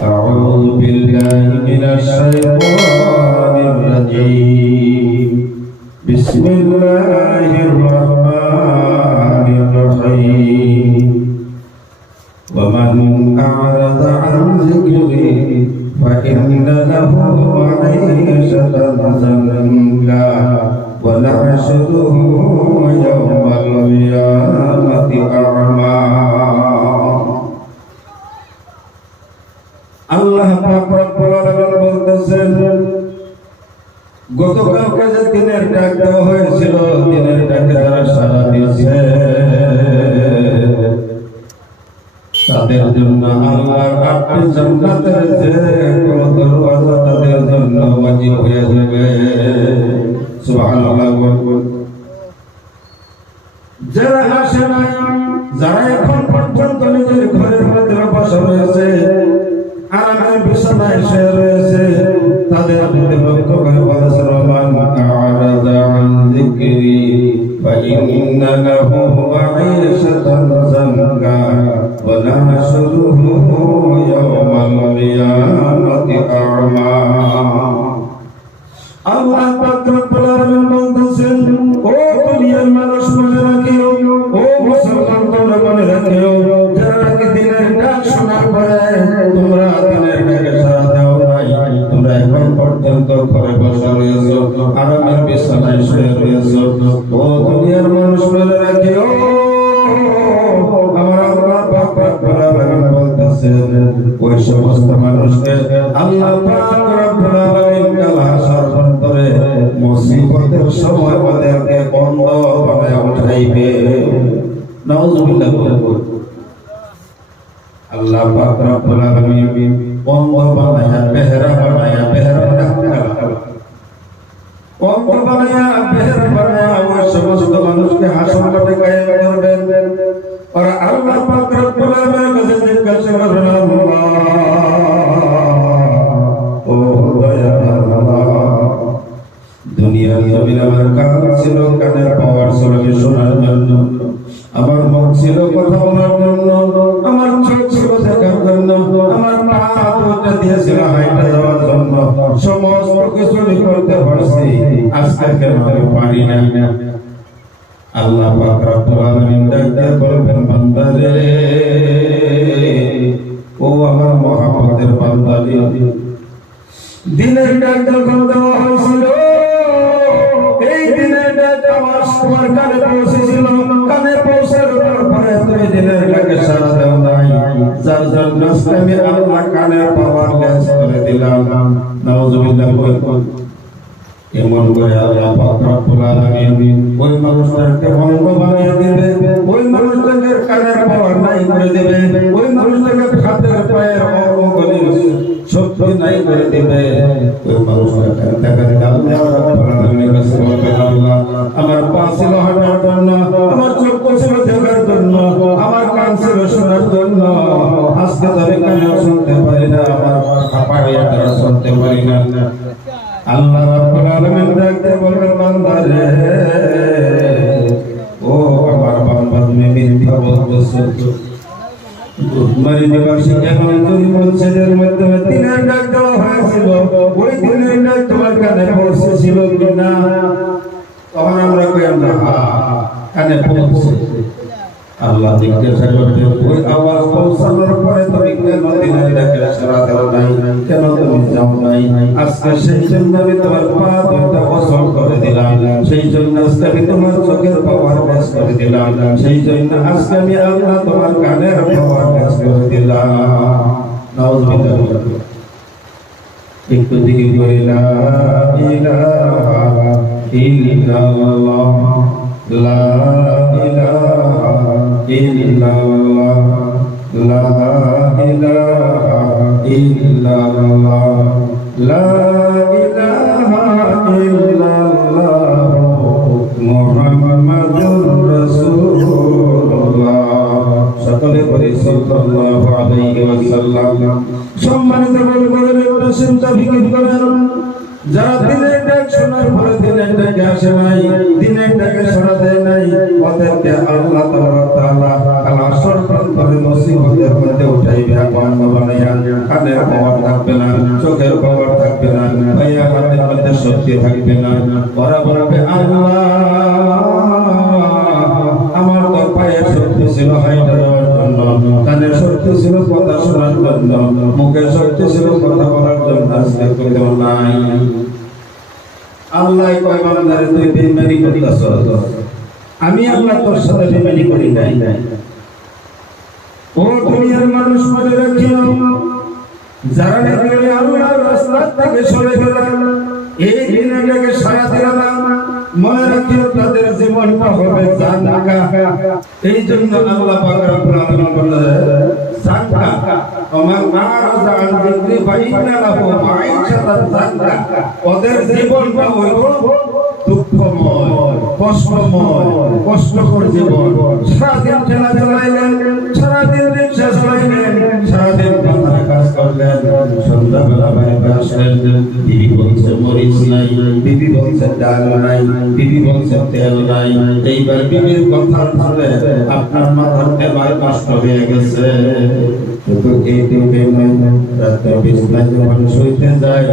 أعوذ بالله من الشيطان الرجيم بسم الله الرحمن الرحيم ومن أعرض عن ذكري فإن له معيشة ضنكا ونحشره يوم القيامة أعمى আল্লাহ পাক রব্বুল আলামিন বলতেছেন গতকালকে যে দিনের ডাক দেওয়া হয়েছিল দিনের ডাকে যারা সাড়া দিয়েছে তাদের জন্য আল্লাহর আটটি জান্নাতের যে কোনো দরওয়াজা তাদের জন্য ওয়াজিব হয়ে যাবে সুবহানাল্লাহ। যারা আসে নাই যারা এখন পর্যন্ত নিজের ঘরের মধ্যে বসে রয়েছে আরামের বিছানায় শুয়ে রয়েছে তাদের প্রতি লক্ষ্য করে বলেছেন মান আ'রাদা আন যিকরি ফাইন্না লাহু মাঈশাতান যানকা ওয়া নাহশুরুহু ইয়াওমাল কিয়ামাতি আ'মা। আল্লাহ পাক রব্বুল আলামিন বলতেছেন ও দুনিয়ার মানুষ মনে রাখিও, ও মুসলমান তোমরা মনে রাখিও, যারা দিনের ডাক শোনার পরে তোমরা দিনের ডাকে সাড়া দাও নাই, তোমরা এখন পর্যন্ত ঘরে বসে রয়েছো আরামের বিছানায় শুয়ে রয়েছো, ও দুনিয়ার মানুষ মনে রাখিও আমার আল্লাহ পাক রব্বুল আলামিন বলতেছেন ওই সমস্ত মানুষকে আল্লাহ পাক রব্বুল আলামিন কাল হাসর অন্তরে মুসিবতের সময় ওদেরকে বন্ধ বানায় উঠাইবে। নাউজুবিল্লাহ। আল্লাহ পাক রব্বুল আলামিন বন্ধ বানায়া বেহেরা বানায়া ওই সমস্ত মানুষকে হাসর মাঠে কায়েম করবেন আর আল্লাহ পাক রব্বুল আলামিনের কাছে জিজ্ঞাসা করবেন ও দয়াময় দুনিয়ার জমিন আমার কান ছিল কানের পাওয়ার ছিল শোনার জন্য, আমার মুখ ছিল কথা বলার জন্য, আমার চোখ ছিল দেখার জন্য, আমার পা দুটো দিয়েছিল হাইটা যাওয়ার জন্য, সমস্ত কিছু করতে পারছি, আজকে কেন আমি পারি না? আল্লাহ পাক রব্বুল আলামিন ডাকতে বলবেন বান্দারে ও আমার মহব্বতের বান্দারে দিনের ডাক যখন দেওয়া হয়েছিল এই দিনের ডাক আমার কানে পৌঁছেছিল, কানে পৌঁছানোর পরে তুমি দিনের ডাকে সাড়া দাও নাই, যার জন্য আমি আল্লাহ কানের পাওয়ার লেস করে দিলাম। নাউজুবিল্লাহ। এমন করে আল্লাহ পাক রব্বুল আলামিন ওই মানুষটাকে ভঙ্গ বানিয়ে দিবে, ওই মানুষটাকে কানের পাওয়ার নাই করে দিবে, ওই মানুষটাকে হাতের পায়ের অঙ্গগুলি শক্তি নাই করে দিবে, ওই মানুষটাকে দেখা দিলে আল্লাহ রব্বুল আলামিনের কাছে বলবেন আল্লাহ আমার পা ছিল হাঁটার জন্য, আমার চোখ ছিল দেখার জন্য, আমার কান ছিল শোনার জন্য, আজকে আমি কানে শুনতে পারি না, আমার পায়ে শুনতে পারি না। আল্লাহ রাব্বুল আলামিন ডাকতে বলবেন বান্দারে ও আমার বান্দা তুমি মিথ্যা বলতেছো, তোমার নিবাসী এমন তুমি মসজিদের মাধ্যমে দিনের ডাক দেওয়া হয়েছিল, ওই দিনের ডাক তোমার কানে পৌঁছেছিল কিনা? তখন আমরা কই আমরা কানে পৌঁছেছে। আল্লাহ জিজ্ঞাসা করবে ওই আওয়াজ পৌঁছানোর পরে তুমি কেন দিনের ডাকে সাড়া দাও নাই, কেন তুমি যাও নাই? আজকে সেই জন্য আমি তোমার পা দুটো গোসল করে দিলাম, সেই জন্য আজকে আমি তোমার চোখের পাওয়ার বেশ করে দিলাম, সেই জন্য আজকে আমি আল্লাহ তোমার কানের পাওয়ার বেশ করে দিলাম। নাউজুবিল্লাহ। একটু দিকে করি লা ইলাহা ইল্লাল্লাহ লা ইলাহা ইল্লাল্লাহ লা ইলাহা ইল্লাল্লাহ লা ইলাহা ইল্লাল্লাহ মুহাম্মাদুর রাসূলুল্লাহ। সকলে বলি সাল্লাল্লাহু আলাইহি ওয়াসাল্লাম। সম্মানিত বন্ধুগণ, চিন্তা ফিকির করেন যারা দিনের ডাক শোনার পরে দিনের ডাকে আসে নাই, দিনের ডাকে সাড়া দেয় নাই, ওদেরকে আল্লাহ তাআলা হাসর প্রান্তরে মুসিবতের মধ্যে উঠাইবে। কানের পাওয়ার থাকবে না, চোখের পাওয়ার থাকবে না, পায়ে হাতের মধ্যে শক্তি থাকবে না। ওরা বলবে আল্লাহ আমার তো পায়ের শক্তি ছিল হাইটা দেওয়ার জন্য, কানের শক্তি ছিল কথা শোনার জন্য, মুখের শক্তি ছিল কথা বলার জন্য, আজকে কইতো নাই। আল্লাহ কয় বান্দারে তুই বেঈমানি করতেছ, আমি আল্লাহ তোর সাথে বেঈমানি করি নাই। ও দুনিয়ার মানুষ মনে রাখিও, যারা নাকি আল্লাহর রাস্তা থেকে সরে গেলেন, এই দিনটাকে সারা দিলাম, মনে রাখিও তাদের জীবনটা হবে জান্নাত। এই জন্য আল্লাহ পাক রব্বুল আলামিন বলেন জান্নাত ওমান আরাদা আন যিকরি ফাইন্না লাহু মাঈশাতান জান্নাত, ওদের জীবনটা হইল দুঃখময়, কষ্টময়, কষ্টকর জীবন। সারাদিন ঠেলা চালাইলেন, সারাদিন রিকশা চালাইলেন, সারাদিন বাজারে কাজ করলেন, সন্ধ্যাবেলা বাড়িতে আসলেন, বিবি বলছে মরিচ নাই, বিবি বলছে ডাল নাই, বিবি বলছে তেল নাই। এইবার বিবির কথা শুনে আপনার মাথার তেল নষ্ট হয়ে গেছে। কিন্তু এই দিকে রাতে বিছানায় যখন শুইতে যায়,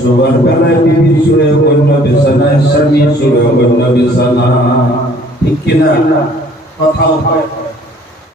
শোবার বেলায় বিবি শুয়ে অন্য বিছানায়, স্বামী শুয়ে অন্য বিছানা। ঠিক কিনা? কথা